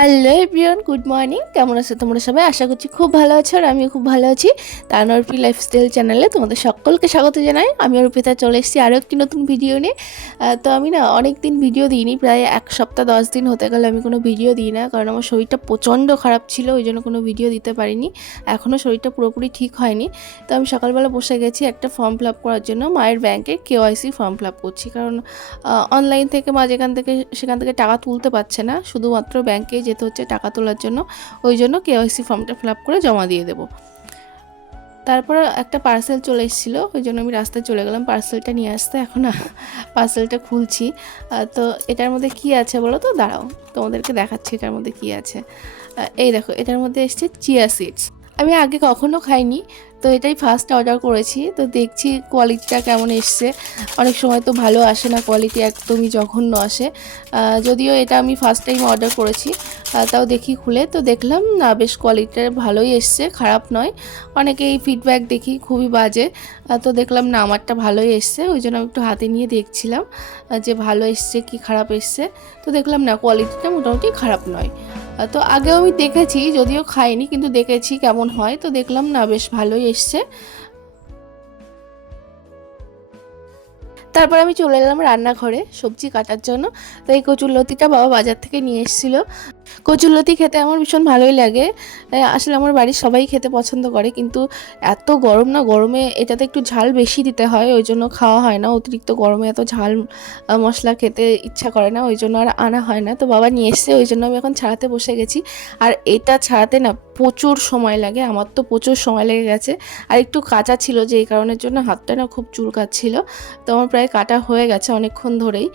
Hello everyone, good morning. কেমন আছো তোমরা সবাই? আশা করছি খুব ভালো আছো আর আমিও খুব ভালো আছি। তার অর্পি লাইফস্টাইল চ্যানেলে তোমাদের সকলকে স্বাগত জানাই। আমি অর্পিতা, চলে এসেছি আরও একটি নতুন ভিডিও নিয়ে। তো আমি না অনেক দিন ভিডিও দিইনি, প্রায় এক সপ্তাহ, দশ দিন হতে গেলে আমি কোনো ভিডিও দিই না। কারণ আমার শরীরটা প্রচণ্ড খারাপ ছিল, ওই জন্য কোনো ভিডিও দিতে পারিনি। এখনও শরীরটা পুরোপুরি ঠিক হয়নি। তো আমি সকালবেলা বসে গেছি একটা ফর্ম ফিল আপ করার জন্য, মায়ের ব্যাংকে কেওয়াইসি ফর্ম ফিল আপ করছি। কারণ অনলাইন থেকে মা যেখান থেকে, সেখান থেকে টাকা তুলতে পারছে না। শুধুমাত্র ব্যাংকে যেতে হচ্ছে টাকা তোলার জন্য, ওই জন্য কেওয়াইসি ফর্মটা ফিল করে জমা দিয়ে দেবো। তারপর একটা পার্সেল চলে এসেছিল, ওই জন্য আমি রাস্তায় চলে গেলাম। পার্সেলটা নিয়ে আসতে এখন পার্সেলটা খুলছি। তো এটার মধ্যে কি আছে বলো তো? দাঁড়াও, তোমাদেরকে দেখাচ্ছি এটার মধ্যে কি আছে। এই দেখো, এটার মধ্যে এসছে চিয়া সিডস আমি আগে কখনো খাইনি, তো এটাই ফার্স্ট অর্ডার করেছি। তো দেখছি কোয়ালিটিটা কেমন এসছে। অনেক সময় তো ভালো আসে না কোয়ালিটি একদমই জঘন্য আসে। যদিও এটা আমি ফার্স্ট টাইম অর্ডার করেছি তাও দেখি খুলে। তো দেখলাম, না, বেশ কোয়ালিটিটা ভালোই এসছে, খারাপ নয়। অনেকে এই ফিডব্যাক দেখি, খুবই বাজে। তো দেখলাম, না, আমারটা ভালোই এসছে। ওই জন্য আমি একটু হাতে নিয়ে দেখছিলাম যে ভালো এসছে কি খারাপ এসছে। তো দেখলাম, না কোয়ালিটিটা মোটামুটি খারাপ নয়। তো আগেও আমি দেখেছি, যদিও খাইনি, কিন্তু দেখেছি কেমন হয়। তো দেখলাম, না, বেশ ভালোই এসছে। তারপর আমি চলে এলাম রান্নাঘরে সবজি কাটার জন্য। তো এই কচুর লতিটা বাবা বাজার থেকে নিয়ে এসেছিল। কচুরলতি খেতে আমার ভীষণ ভালোই লাগে। আসলে আমার বাড়ির সবাই খেতে পছন্দ করে, কিন্তু এত গরম না, গরমে এটাতে একটু ঝাল বেশি দিতে হয়, ওই জন্য খাওয়া হয় না। অতিরিক্ত গরমে এত ঝাল মশলা খেতে ইচ্ছা করে না, ওই জন্য আর আনা হয় না। তো বাবা নিয়ে এসছে, ওই জন্য আমি এখন ছাড়াতে বসে গেছি। আর এটা ছাড়াতে না প্রচুর সময় লাগে, আমার তো প্রচুর সময় লেগে গেছে। আর একটু কাঁচা ছিল যে এই কারণের জন্য হাতটা না খুব চুলকাচ্ছিল। তো আমার প্রায় কাটা হয়ে গেছে অনেকক্ষণ ধরেই।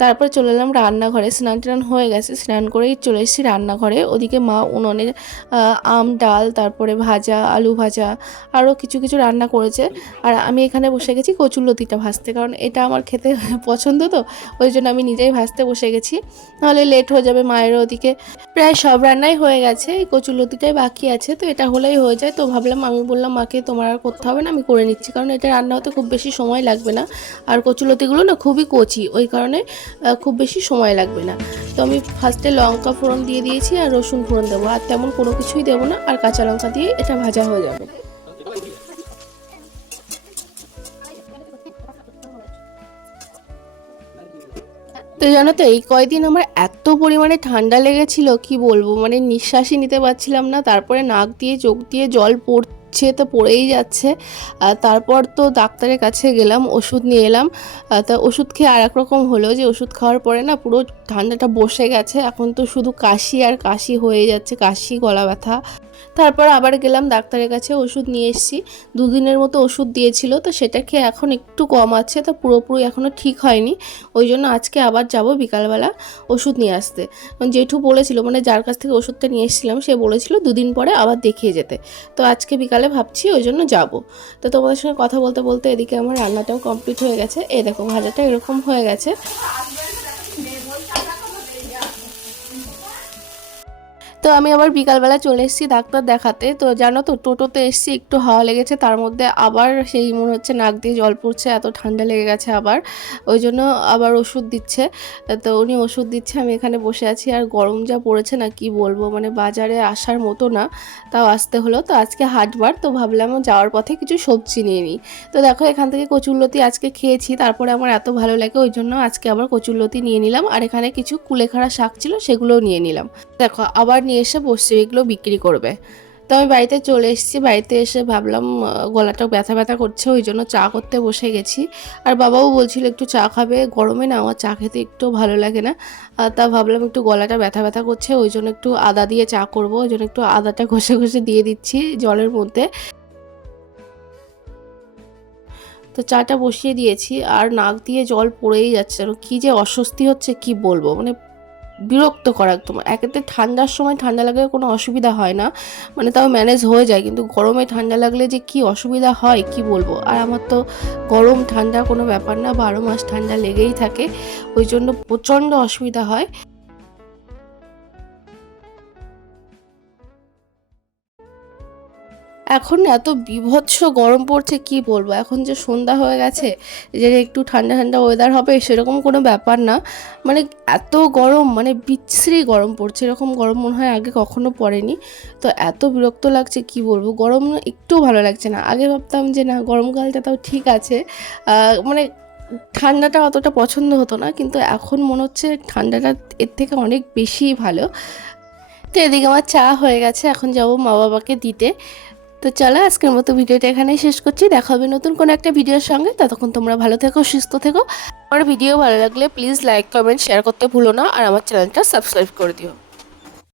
তারপর চলে এলাম রান্নাঘরে। স্নান টান হয়ে গেছে, স্নান করেই চলে এসেছি রান্নাঘরে। ওদিকে মা উনুনে আম, ডাল, তারপরে ভাজা, আলু ভাজা আরও কিছু কিছু রান্না করেছে। আর আমি এখানে বসে গেছি কচুরলতিটা ভাজতে, কারণ এটা আমার খেতে পছন্দ তো, ওই জন্য আমি নিজেই ভাজতে বসে গেছি। নাহলে লেট হয়ে যাবে মায়ের ওদিকে। প্রায় সব রান্নাই হয়ে গেছে, এই কচুরলতিটাই বাকি আছে, তো এটা হলেই হয়ে যায়। তো ভাবলাম, আমি বললাম, মাকে তোমার আর করতে হবে না, আমি করে নিচ্ছি। কারণ এটা রান্না হতে খুব বেশি সময় লাগবে না। আর কচুলতিগুলো না খুবই কচি, ওই কারণে খুব বেশি সময় লাগবে না। তো আমি ফার্স্টে লঙ্কা ফোড়ন দিয়ে দিয়েছি আর রসুন ফোড়ন দেবো। আর তেমন কোনো কিছুই দেবো না। আর কাঁচা লঙ্কা দিয়ে এটা ভাজা হয়ে যাবে। তো জানো তো, এই কয়দিন আমার এত পরিমাণে ঠান্ডা লেগেছিল, কি বলব? মানে নিঃশ্বাসই নিতে পারছিলাম না। তারপরে নাক দিয়ে, চোখ দিয়ে জল পড়ছে তো পড়েই যাচ্ছে। তারপর তো ডাক্তারের কাছে গেলাম, ওষুধ নিয়ে এলাম। তা ওষুধ খেয়ে আর রকম হলো যে, ওষুধ খাওয়ার পরে না পুরো ঠান্ডাটা বসে গেছে। এখন তো শুধু কাশি আর কাশি হয়ে যাচ্ছে, কাশি, গলা ব্যথা। তারপর আবার গেলাম ডাক্তারের কাছে ওষুধ নিয়ে এসেছি। দুদিনের মতো ওষুধ দিয়েছিল, তো সেটা খেয়ে এখন একটু কম আছে, তো পুরোপুরি এখনও ঠিক হয়নি। ওই জন্য আজকে আবার যাব বিকালবেলা ওষুধ নিয়ে আসতে। জেঠু বলেছিল মানে যার কাছ থেকে ওষুধটা নিয়ে এসেছিলাম, সে বলেছিল দুদিন পরে আবার দেখিয়ে যেতে। তো আজকে বিকালে ভাবছি ওই জন্য যাব। তো তোমাদের সঙ্গে কথা বলতে বলতে এদিকে আমার রান্নাটাও কমপ্লিট হয়ে গেছে। এই দেখো, ভাজাটা এরকম হয়ে গেছে। তো আমি আবার বিকালবেলা চলে এসেছি ডাক্তার দেখাতে। তো জানো তো, টোটোতে এসেছি, একটু হাওয়া লেগেছে, তার মধ্যে আবার সেই মনে হচ্ছে নাক দিয়ে জল পড়ছে, এত ঠান্ডা লেগে গেছে আবার। ওই জন্য আবার ওষুধ দিচ্ছে। তো উনি ওষুধ দিচ্ছে, আমি এখানে বসে আছি। আর গরম যা পড়েছে না, কি বলব মানে বাজারে আসার মতো না, তাও আসতে হলো। তো আজকে হাটবার, তো ভাবলাম যাওয়ার পথে কিছু সবজি নিয়ে নিই। তো দেখো, এখান থেকে কচুরলতি আজকে খেয়েছি, তারপরে আমার এত ভালো লাগে, ওই জন্য আজকে আবার কচুরলতি নিয়ে নিলাম। আর এখানে কিছু কুলেখাড়া শাক ছিল, সেগুলোও নিয়ে নিলাম। দেখো, আবার নিয়ে এসে বসছে, এগুলো বিক্রি করবে। তো আমি বাড়িতে চলে এসেছি, বাড়িতে এসে ভাবলাম গলাটা ব্যথা ব্যথা করছে, ওই জন্য চা করতে বসে গেছি। আর বাবাও বলছিল, একটু চা খাবে, গরমে না, আমার চা খেতে একটু ভালো লাগে না। তা ভাবলাম, একটু গলাটা ব্যথা ব্যথা করছে, ওই জন্য একটু আদা দিয়ে চা করব, ওই জন্য একটু আদাটা ঘষে ঘষে দিয়ে দিচ্ছি জলের মধ্যে। তো চাটা বসিয়ে দিয়েছি, আর নাক দিয়ে জল পড়েই যাচ্ছে কি যে অস্বস্তি হচ্ছে, কি বলব? মানে বিরক্ত করা একদম। একেতে ঠান্ডার সময় ঠান্ডা লাগলে কোনো অসুবিধা হয় না। মানে তাও ম্যানেজ হয়ে যায়, কিন্তু গরমে ঠান্ডা লাগলে যে কি অসুবিধা হয়, কি বলব? আর আমার তো গরম ঠান্ডা কোনো ব্যাপার না, বারো মাস ঠান্ডা লেগেই থাকে। ওই জন্য প্রচণ্ড অসুবিধা হয়। এখন এত বিভৎস গরম পড়ছে, কি বলব? এখন যে সন্ধ্যা হয়ে গেছে, যে একটু ঠান্ডা ঠান্ডা ওয়েদার হবে, সেরকম কোনো ব্যাপার না। মানে এত গরম মানে বিচ্ছিরি গরম পড়ছে, এরকম গরম মনে হয় আগে কখনো পড়েনি। তো এত বিরক্ত লাগছে, কি বলব? গরম একটু ভালো লাগছে না। আগে ভাবতাম যে না, গরমকালটা তাও ঠিক আছে। মানে ঠান্ডাটা অতটা পছন্দ হতো না, কিন্তু এখন মনে হচ্ছে ঠান্ডাটা এর থেকে অনেক বেশি ভালো। তো এদিকে আমার চা হয়ে গেছে, এখন যাব মা বাবাকে দিতে। তো চলো, আজকের মতো ভিডিওটা এখানেই শেষ করছি। দেখা হবে নতুন কোনো একটা ভিডিওর সঙ্গে। ততক্ষণ তোমরা ভালো থেকো, সুস্থ থেকো। আমার ভিডিও ভালো লাগলে প্লিজ লাইক কমেন্ট শেয়ার করতে ভুলো না। আর আমার চ্যানেলটা সাবস্ক্রাইব করে দিও।